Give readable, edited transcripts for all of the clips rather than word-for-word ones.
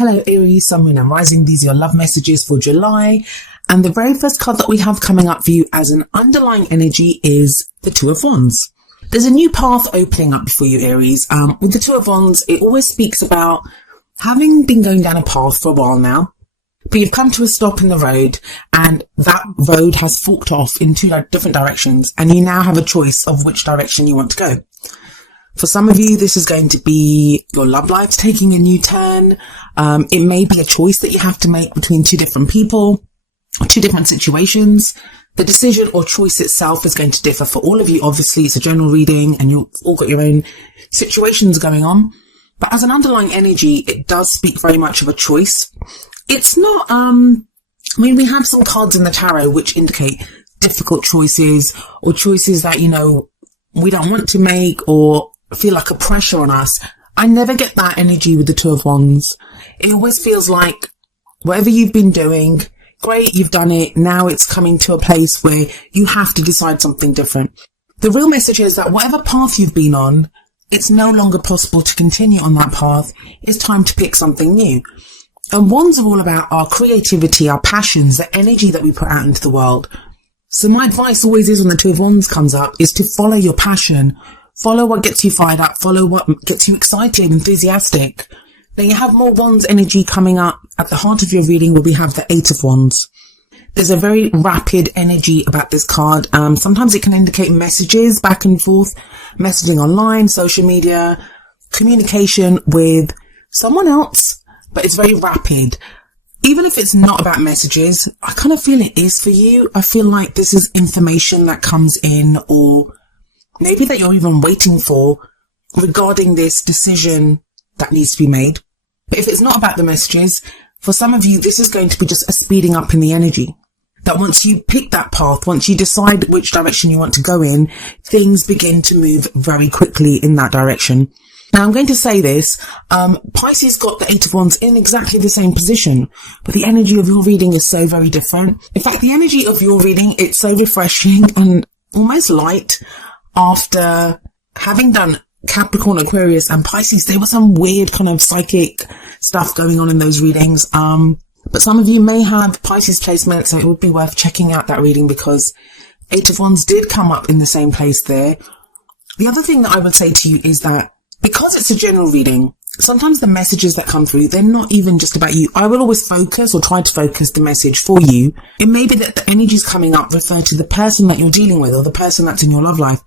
Hello Aries, Sun, Moon and Rising. These are your love messages for July. And the very first card that we have coming up for you as an underlying energy is the Two of Wands. There's a new path opening up for you, Aries. With the Two of Wands, it always speaks about having been going down a path for a while now, but you've come to a stop in the road and that road has forked off in two different directions and you now have a choice of which direction you want to go. For some of you, this is going to be your love life taking a new turn. It may be a choice that you have to make between two different people, two different situations. The decision or choice itself is going to differ for all of you. Obviously, it's a general reading and you've all got your own situations going on. But as an underlying energy, it does speak very much of a choice. It's not, we have some cards in the tarot which indicate difficult choices or choices that, we don't want to make or feel like a pressure on us. I never get that energy with the Two of Wands. It always feels like whatever you've been doing, great, you've done it. Now it's coming to a place where you have to decide something different. The real message is that whatever path you've been on, it's no longer possible to continue on that path. It's time to pick something new. And Wands are all about our creativity, our passions, the energy that we put out into the world. So my advice always is when the Two of Wands comes up is to follow your passion. Follow what gets you fired up. Follow what gets you excited, enthusiastic. Now you have more Wands energy coming up at the heart of your reading where we have the Eight of Wands. There's a very rapid energy about this card. Sometimes it can indicate messages back and forth, messaging online, social media, communication with someone else, but it's very rapid. Even if it's not about messages, I kind of feel it is for you. I feel like this is information that comes in or maybe that you're even waiting for regarding this decision that needs to be made. But if it's not about the messages, for some of you, this is going to be just a speeding up in the energy. That once you pick that path, once you decide which direction you want to go in, things begin to move very quickly in that direction. Now, I'm going to say this, Pisces got the Eight of Wands in exactly the same position, but the energy of your reading is so very different. In fact, the energy of your reading, it's so refreshing and almost light. After having done Capricorn, Aquarius and Pisces, there was some weird kind of psychic stuff going on in those readings. But some of you may have Pisces placement, so it would be worth checking out that reading because Eight of Wands did come up in the same place there. The other thing that I would say to you is that because it's a general reading, sometimes the messages that come through, they're not even just about you. I will always focus or try to focus the message for you. It may be that the energies coming up refer to the person that you're dealing with or the person that's in your love life.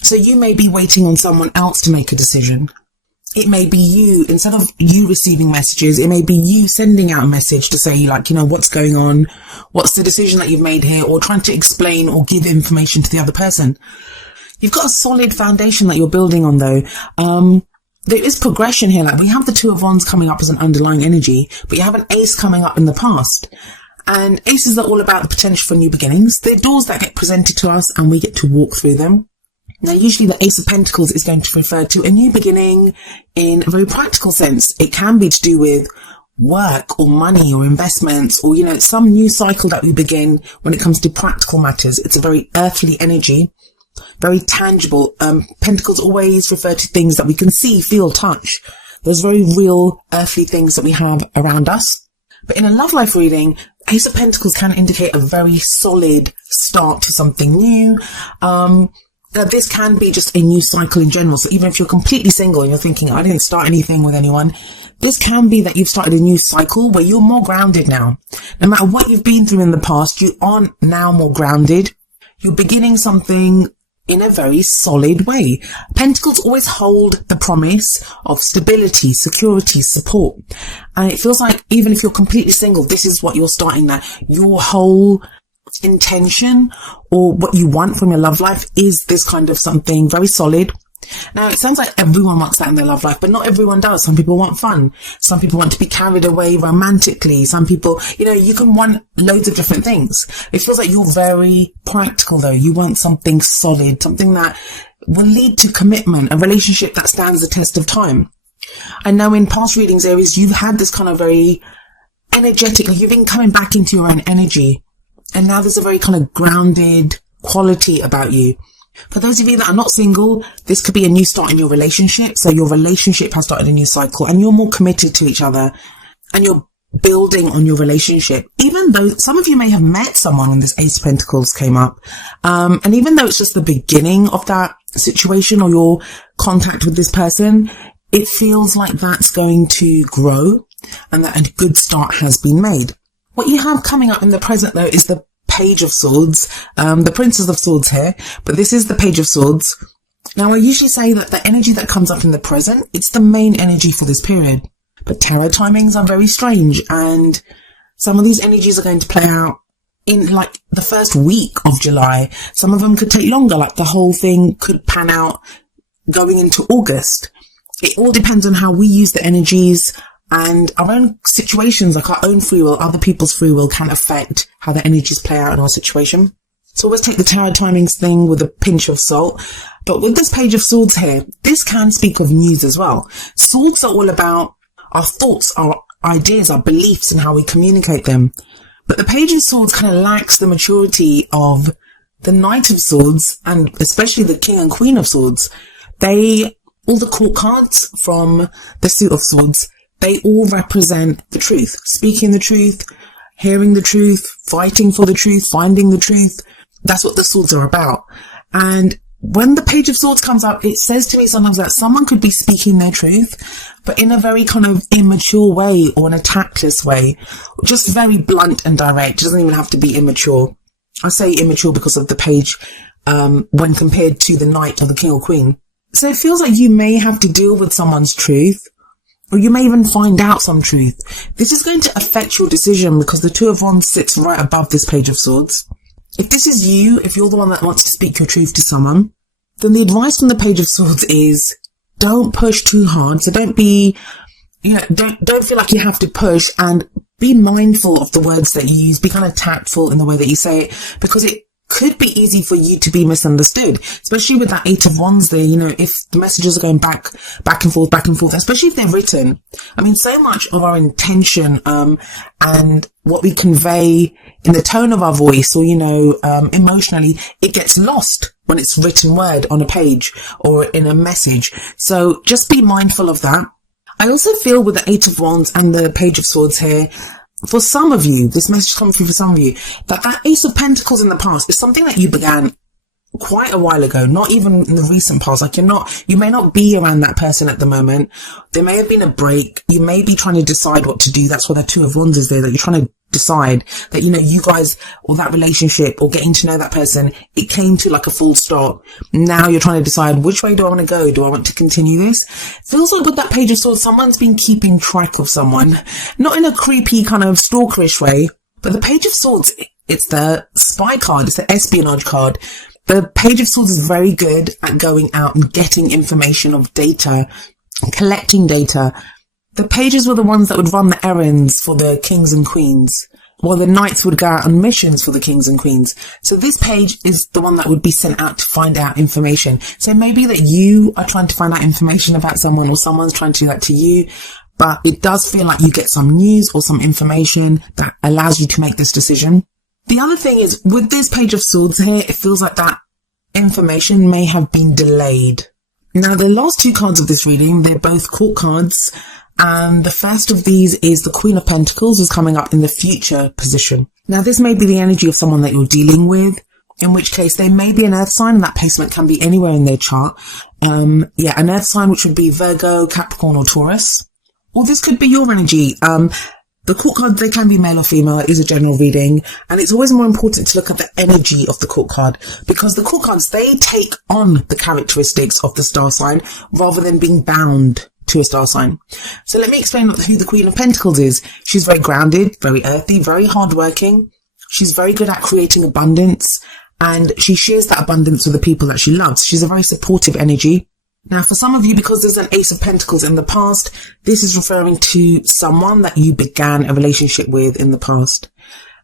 So you may be waiting on someone else to make a decision. It may be you, instead of you receiving messages, it may be you sending out a message to say what's going on? What's the decision that you've made here? Or trying to explain or give information to the other person. You've got a solid foundation that you're building on though. There is progression here. Like we have the Two of Wands coming up as an underlying energy, but you have an Ace coming up in the past. And aces are all about the potential for new beginnings. They're doors that get presented to us and we get to walk through them. Now, usually the Ace of Pentacles is going to refer to a new beginning in a very practical sense. It can be to do with work or money or investments or, some new cycle that we begin when it comes to practical matters. It's a very earthly energy, very tangible. Pentacles always refer to things that we can see, feel, touch. Those very real earthly things that we have around us. But in a love life reading, Ace of Pentacles can indicate a very solid start to something new. This can be just a new cycle in general. So even if you're completely single and you're thinking, I didn't start anything with anyone, this can be that you've started a new cycle where you're more grounded now. No matter what you've been through in the past, you are now more grounded. You're beginning something in a very solid way. Pentacles always hold the promise of stability, security, support. And it feels like even if you're completely single, this is what you're starting, that your whole intention or what you want from your love life is this kind of something very solid. Now, it sounds like everyone wants that in their love life, but not everyone does. Some people want fun. Some people want to be carried away romantically. Some people, you can want loads of different things. It feels like you're very practical though. You want something solid, something that will lead to commitment, a relationship that stands the test of time. I know in past readings, Aries, you've had this kind of very energetic, you've been coming back into your own energy. And now there's a very kind of grounded quality about you. For those of you that are not single, this could be a new start in your relationship. So your relationship has started a new cycle and you're more committed to each other. and you're building on your relationship. Even though some of you may have met someone when this Ace of Pentacles came up, and even though it's just the beginning of that situation or your contact with this person, it feels like that's going to grow and that a good start has been made. What you have coming up in the present, though, is the Page of Swords, the Princess of Swords here, but this is the Page of Swords. Now, I usually say that the energy that comes up in the present, it's the main energy for this period. But tarot timings are very strange, and some of these energies are going to play out in like the first week of July. Some of them could take longer, like the whole thing could pan out going into August. It all depends on how we use the energies, and our own situations, like our own free will, other people's free will, can affect how the energies play out in our situation. So always take the tarot timings thing with a pinch of salt. But with this Page of Swords here, this can speak of news as well. Swords are all about our thoughts, our ideas, our beliefs, and how we communicate them. But the Page of Swords kind of lacks the maturity of the Knight of Swords, and especially the King and Queen of Swords. All the court cards from the Suit of Swords, they all represent the truth, speaking the truth, hearing the truth, fighting for the truth, finding the truth. That's what the swords are about. And when the Page of Swords comes up, it says to me sometimes that someone could be speaking their truth, but in a very kind of immature way or in a tactless way, just very blunt and direct. It doesn't even have to be immature. I say immature because of the page, when compared to the Knight or the King or Queen. So it feels like you may have to deal with someone's truth, or you may even find out some truth. This is going to affect your decision because the Two of Wands sits right above this Page of Swords. If this is you, if you're the one that wants to speak your truth to someone, then the advice from the Page of Swords is don't push too hard. So don't be, don't feel like you have to push, and be mindful of the words that you use. Be kind of tactful in the way that you say it, because it could be easy for you to be misunderstood, especially with that Eight of Wands there. If the messages are going back and forth, especially if they're written. I mean, so much of our intention, and what we convey in the tone of our voice or, emotionally, it gets lost when it's written word on a page or in a message. So just be mindful of that. I also feel with the Eight of Wands and the Page of Swords here, for some of you, this message comes through for some of you, that Ace of Pentacles in the past is something that you began quite a while ago, not even in the recent past. Like you may not be around that person at the moment. There may have been a break. You may be trying to decide what to do. That's why the Two of Wands is there, that you're trying to decide that, you guys, or that relationship, or getting to know that person, it came to like a full stop. Now you're trying to decide, which way do I want to go? Do I want to continue this? Feels like with that Page of Swords, someone's been keeping track of someone, not in a creepy kind of stalkerish way, but the Page of Swords, it's the spy card. It's the espionage card. The Page of Swords is very good at going out and getting information of data, collecting data. The pages were the ones that would run the errands for the kings and queens, while the knights would go out on missions for the kings and queens. So this page is the one that would be sent out to find out information. So maybe that you are trying to find out information about someone, or someone's trying to do that to you, but it does feel like you get some news or some information that allows you to make this decision. The other thing is, with this Page of Swords here, it feels like that information may have been delayed. Now, the last two cards of this reading, they're both court cards. And the first of these is the Queen of Pentacles, is coming up in the future position. Now, this may be the energy of someone that you're dealing with, in which case they may be an earth sign, and that placement can be anywhere in their chart. An earth sign, which would be Virgo, Capricorn, or Taurus. Or this could be your energy. The court cards, they can be male or female. It is a general reading. And it's always more important to look at the energy of the court card, because the court cards, they take on the characteristics of the star sign rather than being bound to a star sign. So let me explain who the Queen of Pentacles is. She's very grounded, very earthy, very hardworking. She's very good at creating abundance, and she shares that abundance with the people that she loves. She's a very supportive energy. Now, for some of you, because there's an Ace of Pentacles in the past, this is referring to someone that you began a relationship with in the past.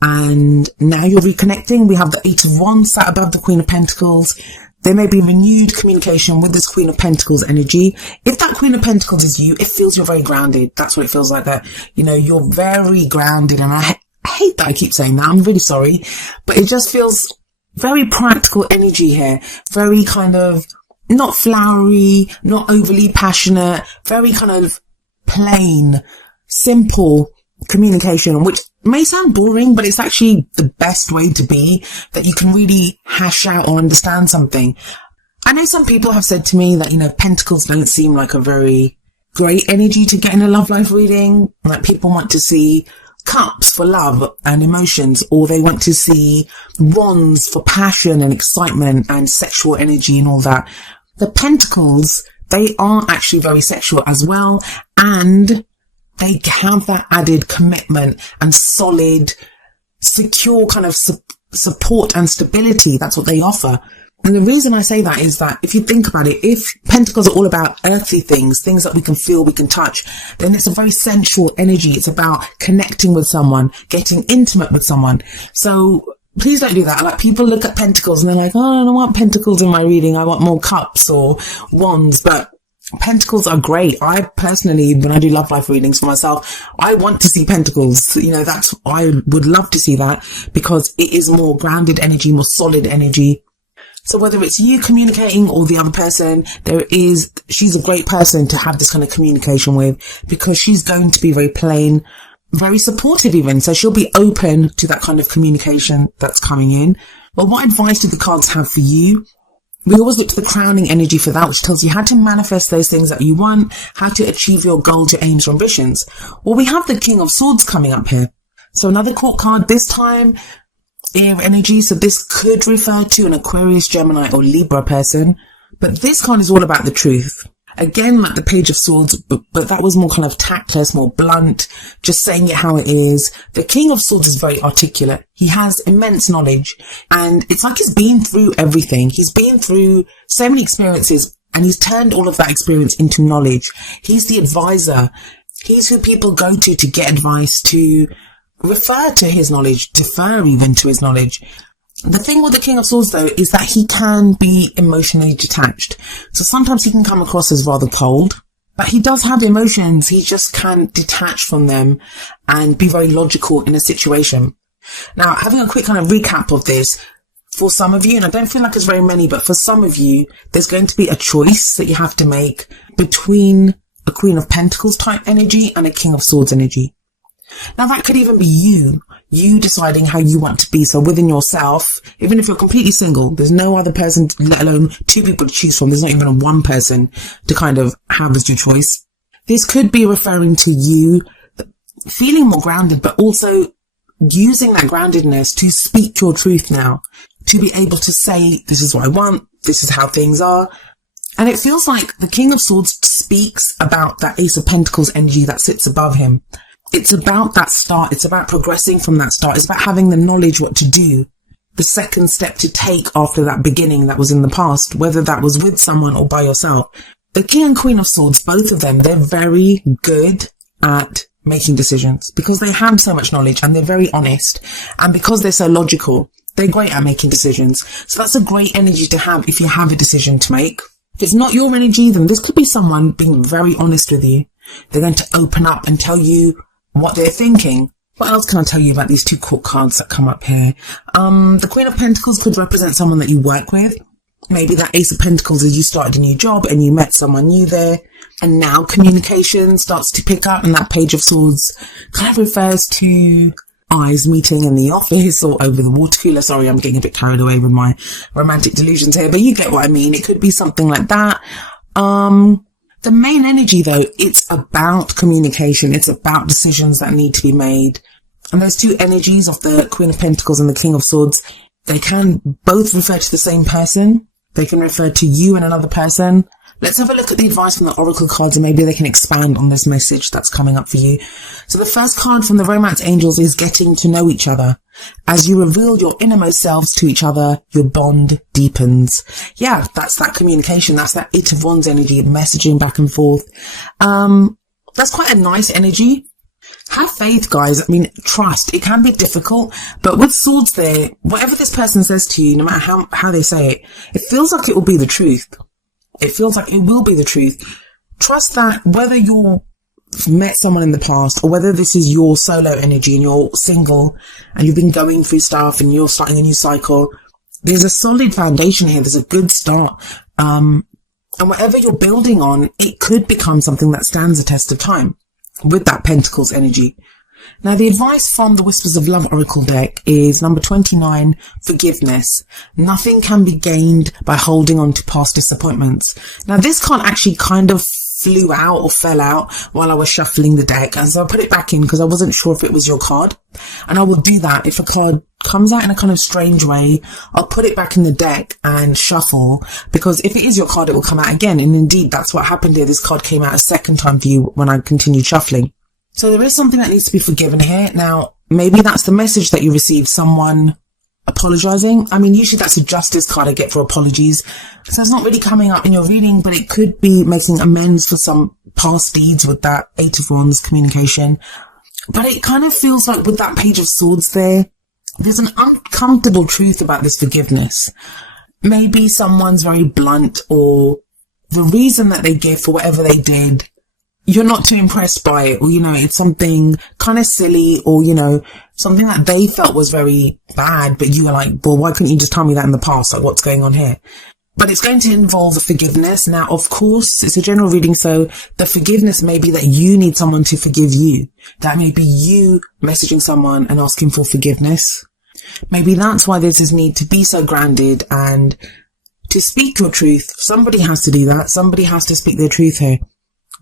And now you're reconnecting. We have the Eight of Wands sat above the Queen of Pentacles. There may be renewed communication with this Queen of Pentacles energy. If that Queen of Pentacles is you, it feels you're very grounded. That's what it feels like, that, you're very grounded. And I hate that I keep saying that. I'm really sorry. But it just feels very practical energy here. Very kind of not flowery, not overly passionate, very kind of plain, simple. communication, which may sound boring, but it's actually the best way to be, that you can really hash out or understand something. I know some people have said to me that, pentacles don't seem like a very great energy to get in a love life reading. Like, people want to see cups for love and emotions, or they want to see wands for passion and excitement and sexual energy and all that. The pentacles, they are actually very sexual as well, and they have that added commitment and solid, secure kind of support and stability. That's what they offer. And the reason I say that is that if you think about it, if pentacles are all about earthly things that we can feel, we can touch, then it's a very sensual energy. It's about connecting with someone, getting intimate with someone. So please don't do that. Like, people look at pentacles and they're like, oh, I don't want pentacles in my reading. I want more cups or wands. But pentacles are great. I personally, when I do love life readings for myself, I want to see pentacles. I would love to see that, because it is more grounded energy, more solid energy. So whether it's you communicating or the other person, she's a great person to have this kind of communication with, because she's going to be very plain, very supportive even. So she'll be open to that kind of communication that's coming in. But what advice do the cards have for you? We always look to the crowning energy for that, which tells you how to manifest those things that you want, how to achieve your goals, your aims, your ambitions. Well, we have the King of Swords coming up here. So another court card, this time air energy. So this could refer to an Aquarius, Gemini or Libra person. But this card is all about the truth. Again, like the Page of Swords, but that was more kind of tactless, more blunt, just saying it how it is. The King of Swords is very articulate. He has immense knowledge, and it's like he's been through everything. He's been through so many experiences, and he's turned all of that experience into knowledge. He's the advisor. He's who people go to get advice, to refer to his knowledge, defer even to his knowledge. The thing with the King of Swords, though, is that he can be emotionally detached. So sometimes he can come across as rather cold, but he does have emotions. He just can't detach from them and be very logical in a situation. Now, having a quick kind of recap of this, for some of you, and I don't feel like it's very many, but for some of you, there's going to be a choice that you have to make between a Queen of Pentacles type energy and a King of Swords energy. Now, that could even be you deciding how you want to be. So within yourself, even if you're completely single, there's no other person, let alone two people to choose from. There's not even a one person to kind of have as your choice. This could be referring to you feeling more grounded, but also using that groundedness to speak your truth now, to be able to say, this is what I want, this is how things are. And it feels like the King of Swords speaks about that Ace of Pentacles energy that sits above him. It's about that start. It's about progressing from that start. It's about having the knowledge what to do, the second step to take after that beginning that was in the past, whether that was with someone or by yourself. The King and Queen of Swords, both of them, they're very good at making decisions because they have so much knowledge and they're very honest. And because they're so logical, they're great at making decisions. So that's a great energy to have if you have a decision to make. If it's not your energy, then this could be someone being very honest with you. They're going to open up and tell you what they're thinking. What else can I tell you about these two court cards that come up here? The Queen of Pentacles could represent someone that you work with. Maybe that Ace of Pentacles is you started a new job and you met someone new there. And now communication starts to pick up, and that Page of Swords kind of refers to eyes meeting in the office or over the water cooler. Sorry, I'm getting a bit carried away with my romantic delusions here, but you get what I mean. It could be something like that. The main energy, though, it's about communication. It's about decisions that need to be made. And those two energies of the Queen of Pentacles and the King of Swords, they can both refer to the same person. They can refer to you and another person. Let's have a look at the advice from the Oracle cards, and maybe they can expand on this message that's coming up for you. So the first card from the Romance Angels is getting to know each other. As you reveal your innermost selves to each other, your bond deepens. Yeah, that's that communication. That's that Eight of Wands energy, messaging back and forth. That's quite a nice energy. Have faith, guys. I mean, trust. It can be difficult, but with swords there, whatever this person says to you, no matter how they say it, it feels like it will be the truth. It feels like it will be the truth. Trust that whether you've met someone in the past or whether this is your solo energy and you're single and you've been going through stuff and you're starting a new cycle, there's a solid foundation here. There's a good start. And whatever you're building on, it could become something that stands the test of time with that Pentacles energy. Now, the advice from the Whispers of Love Oracle deck is number 29, forgiveness. Nothing can be gained by holding on to past disappointments. Now, this card actually kind of flew out or fell out while I was shuffling the deck, and so I put it back in because I wasn't sure if it was your card. And I will do that if a card comes out in a kind of strange way. I'll put it back in the deck and shuffle, because if it is your card, it will come out again. And indeed, that's what happened here. This card came out a second time for you when I continued shuffling. So there is something that needs to be forgiven here. Now, maybe that's the message that you received, someone apologizing. I mean, usually that's a justice card I get for apologies. So it's not really coming up in your reading, but it could be making amends for some past deeds with that 8 of Wands communication. But it kind of feels like with that Page of Swords there's an uncomfortable truth about this forgiveness. Maybe someone's very blunt, or the reason that they give for whatever they did, you're not too impressed by it, or, it's something kind of silly, or, something that they felt was very bad, but you were like, well, why couldn't you just tell me that in the past? Like, what's going on here? But it's going to involve a forgiveness. Now, of course, it's a general reading, so the forgiveness may be that you need someone to forgive you. That may be you messaging someone and asking for forgiveness. Maybe that's why there's this need to be so grounded and to speak your truth. Somebody has to do that. Somebody has to speak their truth here.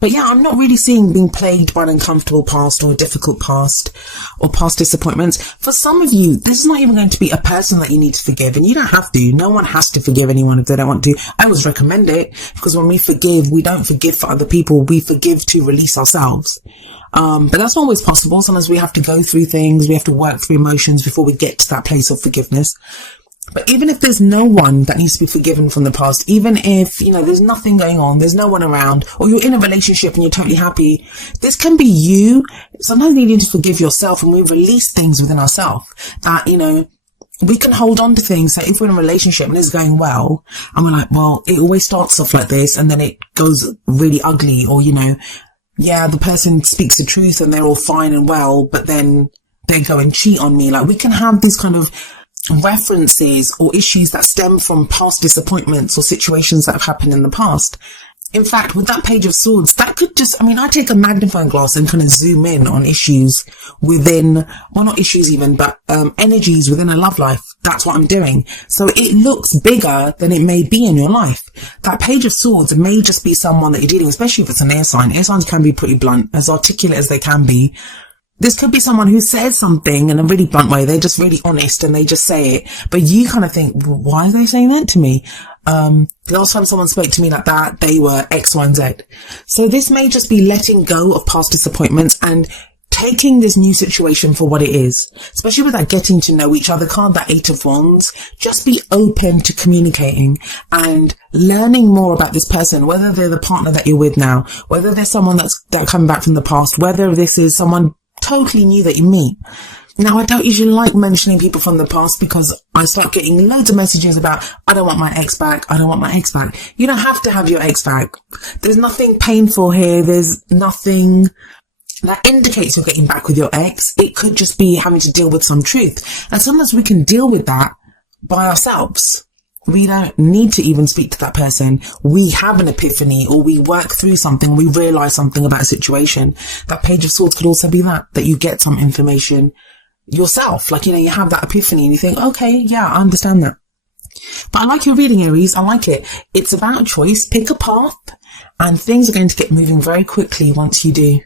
But yeah, I'm not really seeing being plagued by an uncomfortable past or a difficult past or past disappointments. For some of you, this is not even going to be a person that you need to forgive, and you don't have to. No one has to forgive anyone if they don't want to. I always recommend it, because when we forgive, we don't forgive for other people. We forgive to release ourselves. But that's not always possible. Sometimes we have to go through things. We have to work through emotions before we get to that place of forgiveness. But even if there's no one that needs to be forgiven from the past, even if, there's nothing going on, there's no one around, or you're in a relationship and you're totally happy, this can be you sometimes needing to forgive yourself, and we release things within ourselves that, we can hold on to things. So if we're in a relationship and it's going well, and we're like, well, it always starts off like this and then it goes really ugly, or, the person speaks the truth and they're all fine and well, but then they go and cheat on me. Like, we can have these kind of references or issues that stem from past disappointments or situations that have happened in the past. In fact, with that Page of Swords, that could just, I take a magnifying glass and kind of zoom in on issues within, well, not issues even, but energies within a love life. That's what I'm doing. So it looks bigger than it may be in your life. That Page of Swords may just be someone that you're dealing with, especially if it's an air sign. Air signs can be pretty blunt, as articulate as they can be. This could be someone who says something in a really blunt way. They're just really honest and they just say it. But you kind of think, well, why are they saying that to me? The last time someone spoke to me like that, they were X, Y, and Z. So this may just be letting go of past disappointments and taking this new situation for what it is. Especially with that getting to know each other card, that 8 of Wands. Just be open to communicating and learning more about this person, whether they're the partner that you're with now, whether there's someone that's coming back from the past, whether this is someone totally new that you meet. Now, I don't usually like mentioning people from the past, because I start getting loads of messages about, I don't want my ex back. I don't want my ex back. You don't have to have your ex back. There's nothing painful here. There's nothing that indicates you're getting back with your ex. It could just be having to deal with some truth. And sometimes we can deal with that by ourselves. We don't need to even speak to that person. We have an epiphany, or we work through something, we realize something about a situation. That Page of Swords could also be that you get some information yourself. Like, you have that epiphany and you think, okay, yeah, I understand that. But I like your reading, Aries. I like it. It's about choice. Pick a path and things are going to get moving very quickly once you do.